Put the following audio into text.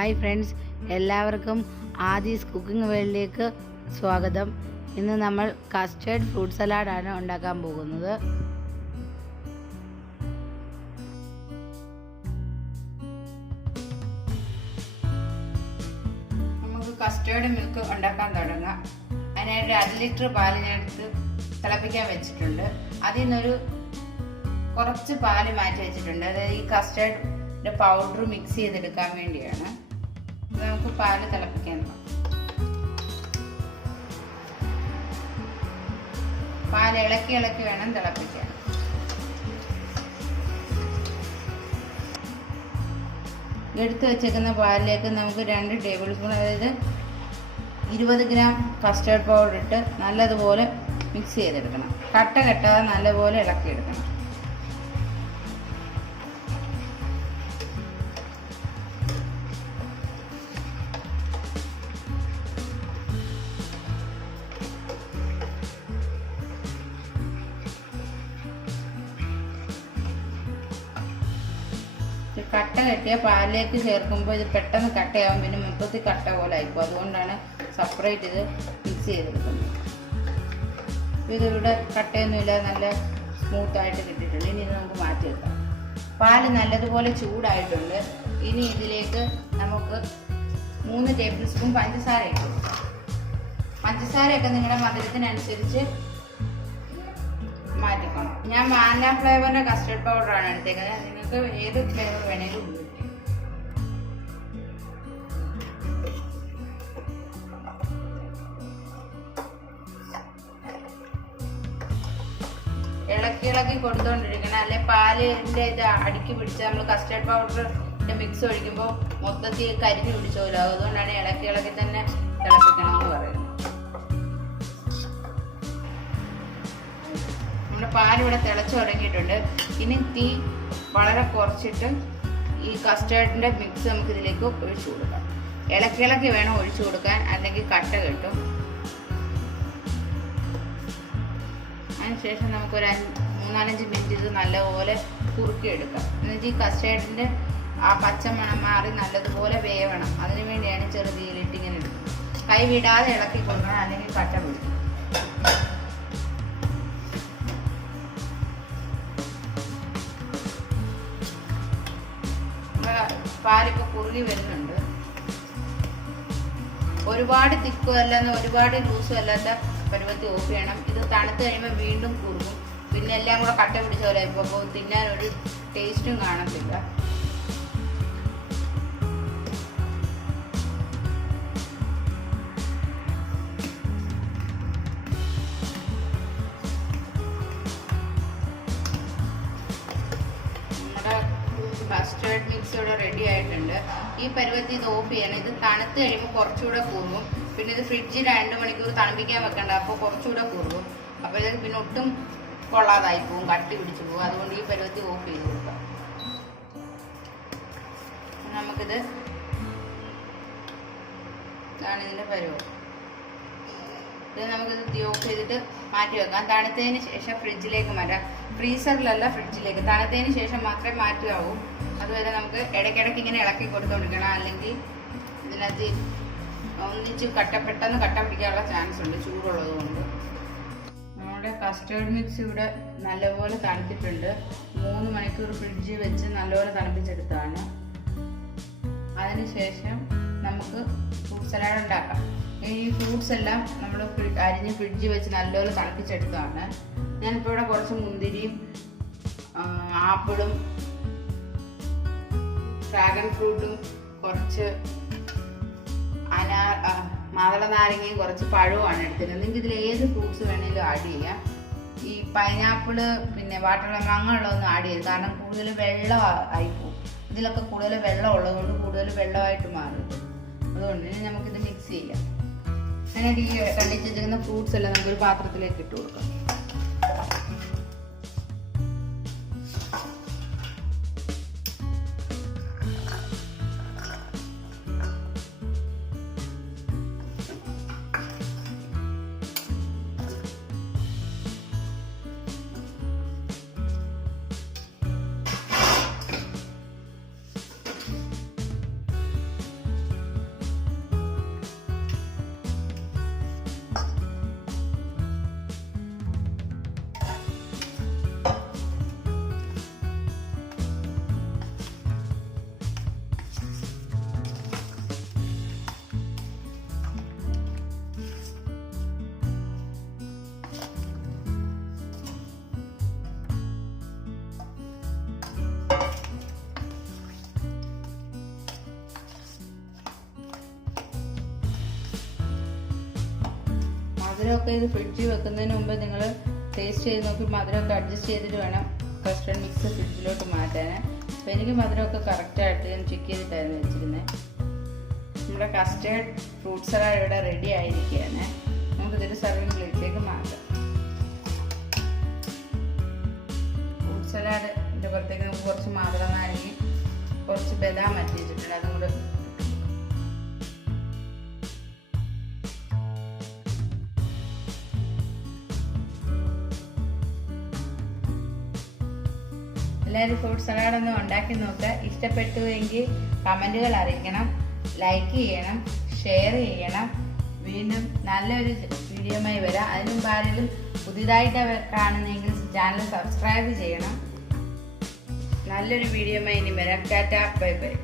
Hi friends, എല്ലാവർക്കും Aadhi's cooking വേൾഡിലേക്ക് സ്വാഗതം. ഇന്ന് നമ്മൾ കസ്റ്റേർഡ് ഫ്രൂട്ട് സലാഡാണ് ഉണ്ടാക്കാൻ പോകുന്നത്. നമുക്ക് കസ്റ്റേർഡ് മിൽക്ക് ഉണ്ടാക്കാൻ തുടങ്ങാം. അതിനായിട്ട് 1 ലിറ്റർ പാല് ഞാൻ എടുത്ത് തിളപ്പിക്കാൻ വെച്ചിട്ടുണ്ട്. അതിൽ നിന്നൊരു കുറച്ച് പാല് മാറ്റി വെച്ചിട്ടുണ്ട്. അതായത് ഈ കസ്റ്റേർഡ് പൗഡർ മിക്സ് ചെയ്തെടുക്കാൻ വേണ്ടിയാണ്. നമുക്ക് പാല് തിളപ്പിക്കാൻ പാൽ ഇളക്കി വേണം തിളപ്പിക്കാൻ. എടുത്തു വെച്ചേക്കുന്ന പാലിലേക്ക് നമുക്ക് 2 ടേബിൾ സ്പൂൺ, അതായത് 20 ഗ്രാം കസ്റ്റേർഡ് പൗഡർ ഇട്ട് നല്ലതുപോലെ മിക്സ് ചെയ്തെടുക്കണം. കട്ട കെട്ടാതെ നല്ലപോലെ ഇളക്കിയെടുക്കണം. കട്ട കെട്ടിയ പാലിലേക്ക് ചേർക്കുമ്പോൾ ഇത് പെട്ടെന്ന് കട്ടയാവും, പിന്നെ മൊത്തത്തിൽ കട്ട പോലെ ആയിപ്പോൾ. അതുകൊണ്ടാണ് സെപ്പറേറ്റ് ഇത് മിക്സ് ചെയ്തെടുക്കുന്നത്. ഇതിവിടെ കട്ടയൊന്നുമില്ലാതെ നല്ല സ്മൂത്തായിട്ട് കിട്ടിയിട്ടുണ്ട്. ഇനി ഇത് നമുക്ക് മാറ്റി വെക്കാം. പാല് നല്ലതുപോലെ ചൂടായിട്ടുണ്ട്. ഇനി ഇതിലേക്ക് നമുക്ക് 3 ടേബിൾ സ്പൂൺ പഞ്ചസാര ഇട്ടു. പഞ്ചസാരയൊക്കെ നിങ്ങളുടെ മധുരത്തിനനുസരിച്ച് മാറ്റിക്കണം. ഞാൻ മാങ്ങ ഫ്ലേവറിന്റെ കസ്റ്റർഡ് പൗഡറാണ് എടുത്തേക്കുന്നത്. നിങ്ങൾക്ക് ഏത് ഫ്ലേവർ വേണേലും ഉപയോഗിക്കാം. ഇളക്കി കൊടുത്തോണ്ടിരിക്കണം. അല്ലെ പാലിന്റെ ഇത് അടുക്കി പിടിച്ച് നമ്മൾ കസ്റ്റർഡ് പൗഡറിന്റെ മിക്സ് ഒഴിക്കുമ്പോൾ മൊത്തത്തിൽ കരിഞ്ഞു പിടിച്ചോലോ. അതുകൊണ്ടാണ് ഇളക്കി തന്നെ തിളപ്പിക്കണം എന്ന് പറയുന്നത്. പാലിവിടെ തിളച്ചു തുടങ്ങിയിട്ടുണ്ട്. ഇനി തീ വളരെ കുറച്ചിട്ട് ഈ കസ്റ്റേർഡിന്റെ മിക്സ് നമുക്ക് ഇതിലേക്ക് ഒഴിച്ചു കൊടുക്കാം. ഇളക്കി വേണം ഒഴിച്ചു കൊടുക്കാൻ, അല്ലെങ്കിൽ കട്ട കിട്ടും. അതിനുശേഷം നമുക്കൊരു 3-4 മിനിറ്റ് ഇത് നല്ലപോലെ കുറുക്കിയെടുക്കാം. എന്നിട്ട് ഈ കസ്റ്റേർഡിന്റെ ആ പച്ചമണം മാറി നല്ലതുപോലെ വേവണം. അതിനു വേണ്ടിയാണ് ചെറുതീയിലിട്ട് ഇങ്ങനെ എടുക്കുന്നത്. കൈ വിടാതെ ഇളക്കി കൊടുക്കണം, അല്ലെങ്കിൽ കട്ട പിടിക്കും. പാലിപ്പോൾ കുറുകി വരുന്നുണ്ട്. ഒരുപാട് തിക്കും അല്ലെന്ന് ഒരുപാട് ലൂസും അല്ലാത്ത പരുവത്തിൽ ഓഫ് ചെയ്യണം. ഇത് തണുത്ത് കഴിയുമ്പോൾ വീണ്ടും കുറുകും. പിന്നെ എല്ലാം കൂടെ കട്ട പിടിച്ച പോലെ ഇപ്പോൾ തിന്നാനൊരു ടേസ്റ്റും കാണത്തില്ല. കസ്റ്റേർഡ് മിക്സ് ഇവിടെ റെഡി ആയിട്ടുണ്ട്. ഈ പരുവത്തിൽ ഇത് ഓഫ് ചെയ്യണം. ഇത് തണുത്ത് കഴിയുമ്പോൾ കുറച്ചുകൂടെ കൂറും. പിന്നെ ഇത് ഫ്രിഡ്ജിൽ 2 മണിക്കൂർ തണുപ്പിക്കാൻ വെക്കണ്ട, അപ്പോൾ കുറച്ചുകൂടെ കൂറും. അപ്പോൾ ഇത് പിന്നെ ഒട്ടും കൊള്ളാതായി പോവും, കട്ടി പിടിച്ചു പോകും. അതുകൊണ്ട് ഈ പരുവത്തിൽ ഓഫ് ചെയ്ത് കൊടുക്കാം. നമുക്കിത് ഇതാണ് ഇതിൻ്റെ പരുവം. ഇത് നമുക്കിത് തീ ഓഫ് ചെയ്തിട്ട് മാറ്റി വെക്കാം. തണുത്തതിന് ശേഷം ഫ്രിഡ്ജിലേക്ക് മാറ്റാം. ഫ്രീസറിലല്ല, ഫ്രിഡ്ജിലേക്ക്. തണുത്തതിന് ശേഷം മാത്രമേ മാറ്റാവൂ. അതുവരെ നമുക്ക് ഇടയ്ക്കിടയ്ക്ക് ഇങ്ങനെ ഇളക്കി കൊടുത്തുകൊണ്ടിരിക്കണം, അല്ലെങ്കിൽ ഇതിനകത്ത് ഒന്നിച്ച് പെട്ടെന്ന് കട്ട പിടിക്കാനുള്ള ചാൻസ് ഉണ്ട്, ചൂടുള്ളത് കൊണ്ട്. നമ്മുടെ കസ്റ്റേർഡ് മിക്സ് ഇവിടെ നല്ലപോലെ തണുത്തിട്ടുണ്ട്. 3 മണിക്കൂർ ഫ്രിഡ്ജിൽ വെച്ച് നല്ലപോലെ തണുപ്പിച്ചെടുത്താണ്. അതിനുശേഷം നമുക്ക് ഫ്രൂട്ട് സലാഡ് ഉണ്ടാക്കാം. ഈ ഫ്രൂട്ട്സ് എല്ലാം നമ്മൾ അരിഞ്ഞ് ഫ്രിഡ്ജിൽ വെച്ച് നല്ലപോലെ തണുപ്പിച്ചെടുത്തതാണ്. ഞാനിപ്പോൾ ഇവിടെ കുറച്ച് മുന്തിരിയും ആപ്പിളും ഡ്രാഗൺ ഫ്രൂട്ടും കുറച്ച് മാതള നാരങ്ങയും കുറച്ച് പഴവുമാണ് എടുത്തിരുന്നത്. നിങ്ങൾക്ക് ഇതിൽ ഏത് ഫ്രൂട്ട്സ് വേണമെങ്കിലും ആഡ് ചെയ്യാം. ഈ പൈനാപ്പിള് പിന്നെ വാട്ടർമെലൺ അങ്ങനെയുള്ളതൊന്നും ആഡ് ചെയ്യും, കാരണം കൂടുതൽ വെള്ളം ആയിപ്പോവും. ഇതിലൊക്കെ കൂടുതൽ വെള്ളം ഉള്ളതുകൊണ്ട് കൂടുതൽ വെള്ളമായിട്ട് മാറും. അതുകൊണ്ട് ഇനി നമുക്കിത് മിക്സ് ചെയ്യാം. അതിനായിട്ട് ഈ കണ്ടിച്ച് വെച്ചിരിക്കുന്ന ഫ്രൂട്ട്സ് എല്ലാം നമുക്കൊരു പാത്രത്തിലേക്ക് ഇട്ട് കൊടുക്കാം. മധുരമൊക്കെ ഇത് ഫ്രിഡ്ജിൽ വെക്കുന്നതിന് മുമ്പ് നിങ്ങൾ ടേസ്റ്റ് ചെയ്ത് നോക്കി മധുരമൊക്കെ അഡ്ജസ്റ്റ് ചെയ്തിട്ട് വേണം കസ്റ്റർഡ് മിക്സ് ഫ്രിഡ്ജിലോട്ട് മാറ്റാൻ. അപ്പോൾ എനിക്ക് മധുരമൊക്കെ കറക്റ്റായിട്ട് ഞാൻ ചെക്ക് ചെയ്തിട്ടായിരുന്നു വെച്ചിരുന്നത്. നമ്മുടെ കസ്റ്റേർഡ് ഫ്രൂട്ട് സലാഡ് ഇവിടെ റെഡി ആയിരിക്കുകയാണ്. നമുക്കിതൊരു സർവിങ് പ്ലേറ്റിലേക്ക് മാറ്റാം. ഫ്രൂട്ട് സലാഡിൻ്റെ പുറത്തേക്ക് നമുക്ക് കുറച്ച് മാതളം നാരങ്ങയും കുറച്ച് ബദാം മാറ്റി വെച്ചിട്ടുണ്ട്. അതും കൂടെ എല്ലാവരും ഫ്രൂട്ട് സലാഡ് ഒന്ന് ഉണ്ടാക്കി നോക്കുക. ഇഷ്ടപ്പെട്ടു എങ്കിൽ കമൻറ്റുകൾ അറിയിക്കണം, ലൈക്ക് ചെയ്യണം, ഷെയർ ചെയ്യണം. വീണ്ടും നല്ലൊരു വീഡിയോയുമായി വരാം. അതിന് മുമ്പ് ആരെങ്കിലും പുതിയതായിട്ട് കാണുന്നെങ്കിൽ ചാനൽ സബ്സ്ക്രൈബ് ചെയ്യണം. നല്ലൊരു വീഡിയോയുമായി ഇനി വരാം. Tata, bye bye.